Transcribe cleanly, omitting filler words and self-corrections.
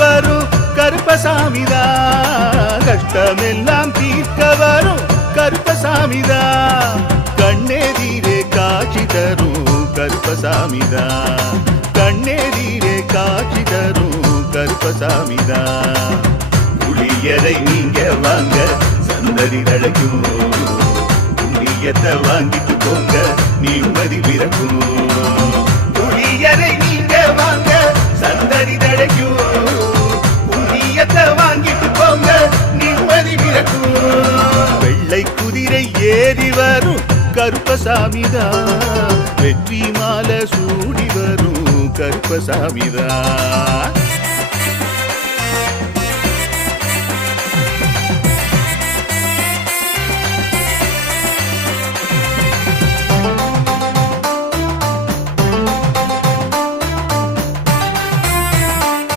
வரும் கருப்பசாமிதான், கஷ்டமெல்லாம் தீர்க்க வரும் கருப்பசாமிதான், கண்ணெதிரே காட்சி தரும் கருப்பசாமிதான், கண்ணெதிரே காட்சி தரும் கருப்பசாமிதான். புளியரை நீங்க வாங்க சந்ததி தழைக்கும், புண்ணியத்தை வாங்கிட்டு போங்க நிம்மதி பிறக்கும். புளியரை நீங்க வாங்க சந்ததி தழைக்கும், புண்ணியத்தை வாங்கிட்டு போங்க நிம்மதி பிறக்கும். வெள்ளை குதிரை ஏறி வரும் கருப்பசாமிதான், வெற்றி மாலை சூடி வரும் கருப்பசாமிதான்.